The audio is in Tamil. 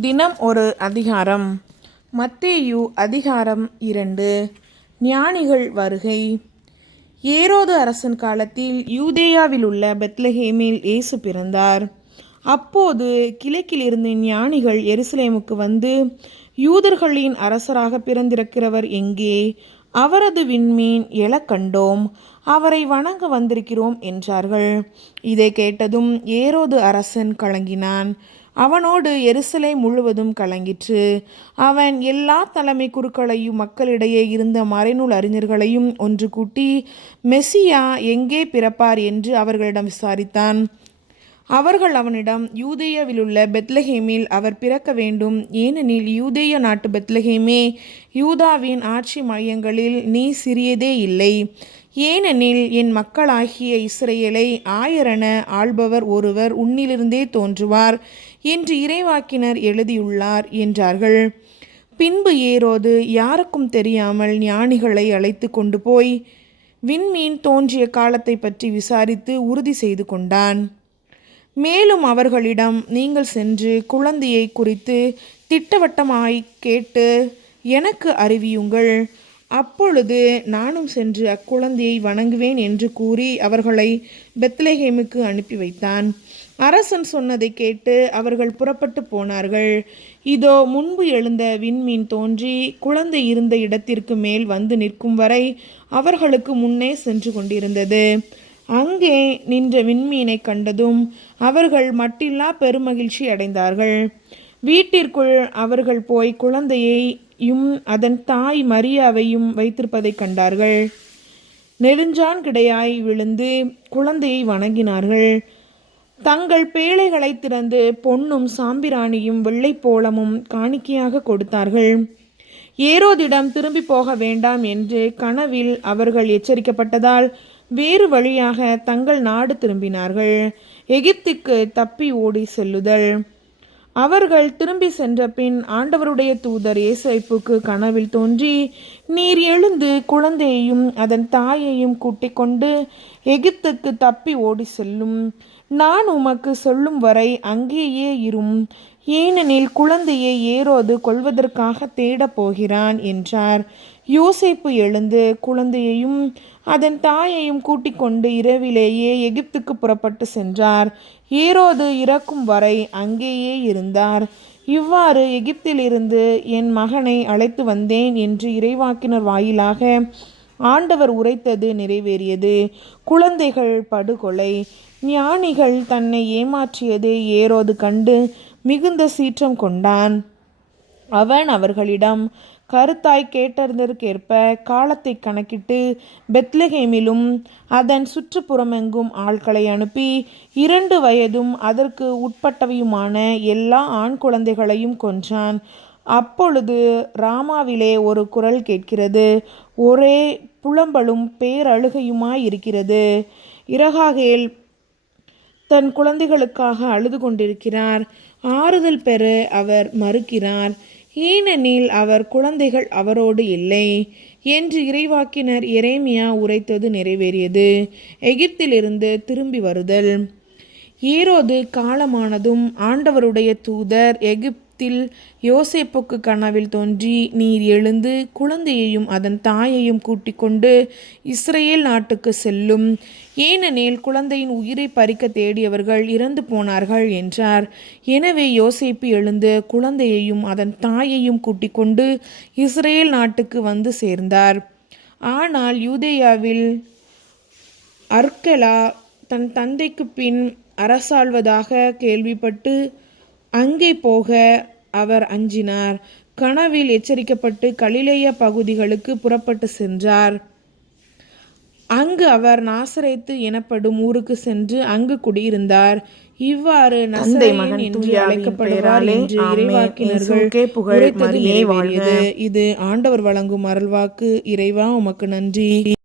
தினம் ஒரு அதிகாரம். மத்தேயு அதிகாரம் இரண்டு. ஞானிகள் வருகை. ஏரோது அரசன் காலத்தில் யூதேயாவில் உள்ள பெத்லஹேமில் இயேசு பிறந்தார். அப்போது கிழக்கிலிருந்து ஞானிகள் எருசலேமுக்கு வந்து யூதர்களின் அரசராக பிறந்திருக்கிறவர் எங்கே? அவரது விண்மீன் எழக் கண்டோம் அவரை வணங்க வந்திருக்கிறோம் என்றார்கள். இதை கேட்டதும் ஏரோது அரசன் கலங்கினான். அவனோடு எருசலை முழுவதும் கலங்கிற்று. அவன் எல்லா தலைமை குருக்களையும் மக்களிடையே இருந்த மறைநூல் அறிஞர்களையும் ஒன்று கூட்டி மெஸ்ஸியா எங்கே பிறப்பார்? என்று அவர்களிடம் விசாரித்தான். அவர்கள் அவனிடம் யூதேயாவிலுள்ள பெத்லஹேமில் அவர் பிறக்க வேண்டும். ஏனெனில் யூதேய நாட்டு பெத்லஹேமே யூதாவின் ஆட்சி மையங்களில் நீ சிறியதே இல்லை. ஏனெனில் என் மக்களாகிய இஸ்ரேலை ஆயரென ஆள்பவர் ஒருவர் உன்னிலிருந்தே தோன்றுவார் என்று இறைவாக்கினர் எழுதியுள்ளார் என்றார்கள். பின்பு ஏரோது யாருக்கும் தெரியாமல் ஞானிகளை அழைத்து கொண்டு போய் விண்மீன் தோன்றிய காலத்தை பற்றி விசாரித்து உறுதி செய்து கொண்டான். மேலும் அவர்களிடம் நீங்கள் சென்று குழந்தையை குறித்து திட்டவட்டமாய் கேட்டு எனக்கு அறிவியுங்கள். அப்பொழுது நானும் சென்று அக்குழந்தையை வணங்குவேன் என்று கூறி அவர்களை பெத்லேஹேமுக்கு அனுப்பி வைத்தான். அரசன் சொன்னதை கேட்டு அவர்கள் புறப்பட்டு போனார்கள். இதோ முன்பு எழுந்த விண்மீன் தோன்றி குழந்தை இருந்த இடத்திற்கு மேல் வந்து நிற்கும் வரை அவர்களுக்கு முன்னே சென்று கொண்டிருந்தது. அங்கே நின்ற விண்மீனை கண்டதும் அவர்கள் மட்டில்லா பெருமகிழ்ச்சி அடைந்தார்கள். வீட்டிற்குள் அவர்கள் போய் குழந்தையை யும் அதன் தாய் மரியாவையும் வைத்திருப்பதைக் கண்டார்கள். நெடுஞ்சான் கிடையாய் விழுந்து குழந்தையை வணங்கினார்கள். தங்கள் பேழைகளை திறந்து பொன்னும் சாம்பிராணியும் வெள்ளைப்போளமும் காணிக்கையாக கொடுத்தார்கள். ஏரோதிடம் திரும்பி போக வேண்டாம் என்று கனவில் அவர்கள் எச்சரிக்கப்பட்டதால் வேறு வழியாக தங்கள் நாடு திரும்பினார்கள். எகிப்துக்கு தப்பி ஓடி செல்லுதல். அவர்கள் திரும்பி சென்ற பின் ஆண்டவருடைய தூதர் இயேசுவைப்புக்கு கனவில் தோன்றி நீர் எழுந்து குழந்தையையும் அதன் தாயையும் கூட்டிக் கொண்டு எகிப்துக்கு தப்பி ஓடி செல்லும். நான் உமக்கு சொல்லும் வரை அங்கேயே இரும். ஏனெனில் குழந்தையை ஏரோது கொள்வதற்காக தேடப் போகிறான் என்றார். யோசேப்பு எழுந்து குழந்தையையும் அதன் தாயையும் கூட்டிக் கொண்டு இரவிலேயே எகிப்துக்கு புறப்பட்டு சென்றார். ஏரோது இறக்கும் வரை அங்கேயே இருந்தார். இவ்வாறு எகிப்திலிருந்து என் மகனை அழைத்து வந்தேன் என்று இறைவாக்கினர் வாயிலாக ஆண்டவர் உரைத்தது நிறைவேறியது. குழந்தைகள் படுகொலை. ஞானிகள் தன்னை ஏமாற்றியதை ஏரோது கண்டு மிகுந்த சீற்றம் கொண்டான். அவன் அவர்களிடம் கருத்தாய் கேட்டறிந்ததற்கேற்ப காலத்தை கணக்கிட்டு பெத்லஹேமிலும் அதன் சுற்றுப்புறமெங்கும் ஆட்களை அனுப்பி இரண்டு வயதும் அதற்கு உட்பட்டவையுமான எல்லா ஆண் குழந்தைகளையும் கொன்றான். அப்பொழுது ராமாவிலே ஒரு குரல் கேட்கிறது. ஒரே புலம்பலும் பேரழுகையுமாய் இருக்கிறது இரகாகேல் தன் குழந்தைகளுக்காக அழுது கொண்டிருக்கிறார். ஆறுதல் பெற அவர் மறுக்கிறார். ஏனெனில் அவர் குழந்தைகள் அவரோடு இல்லை என்று இறைவாக்கினர் எரேமியா உரைத்தது நிறைவேறியது. எகிப்திலிருந்து திரும்பி வருதல். ஏரோது காலமானதும் ஆண்டவருடைய தூதர் எகிப்தில் யோசேப்புக்கு கனவில் தோன்றி நீர் எழுந்து குழந்தையையும் அதன் தாயையும் கூட்டிக் கொண்டு இஸ்ரேல் நாட்டுக்கு செல்லும். ஏனெனில் குழந்தையின் உயிரை பறிக்க தேடியவர்கள் இறந்து போனார்கள் என்றார். எனவே யோசேப்பு எழுந்து குழந்தையையும் அதன் தாயையும் கூட்டிக் கொண்டு இஸ்ரேல் நாட்டுக்கு வந்து சேர்ந்தார். ஆனால் யூதேயாவில் அர்கெலா தன் தந்தைக்கு பின் அரசாள்வதாக கேள்விப்பட்டு அங்கே போக அவர் அஞ்சினார். கனவில் எச்சரிக்கப்பட்டு கலிலேய பகுதிகளுக்கு புறப்பட்டு சென்றார். அங்கு அவர் நாசரேத்து எனப்படும் ஊருக்கு சென்று அங்கு குடியிருந்தார். இவ்வாறு நசரேயன் என்று இறைவாக்கினர்கள் நிறைவேறியது இது ஆண்டவர் வழங்கும் அருள்வாக்கு. இறைவா உமக்கு நன்றி.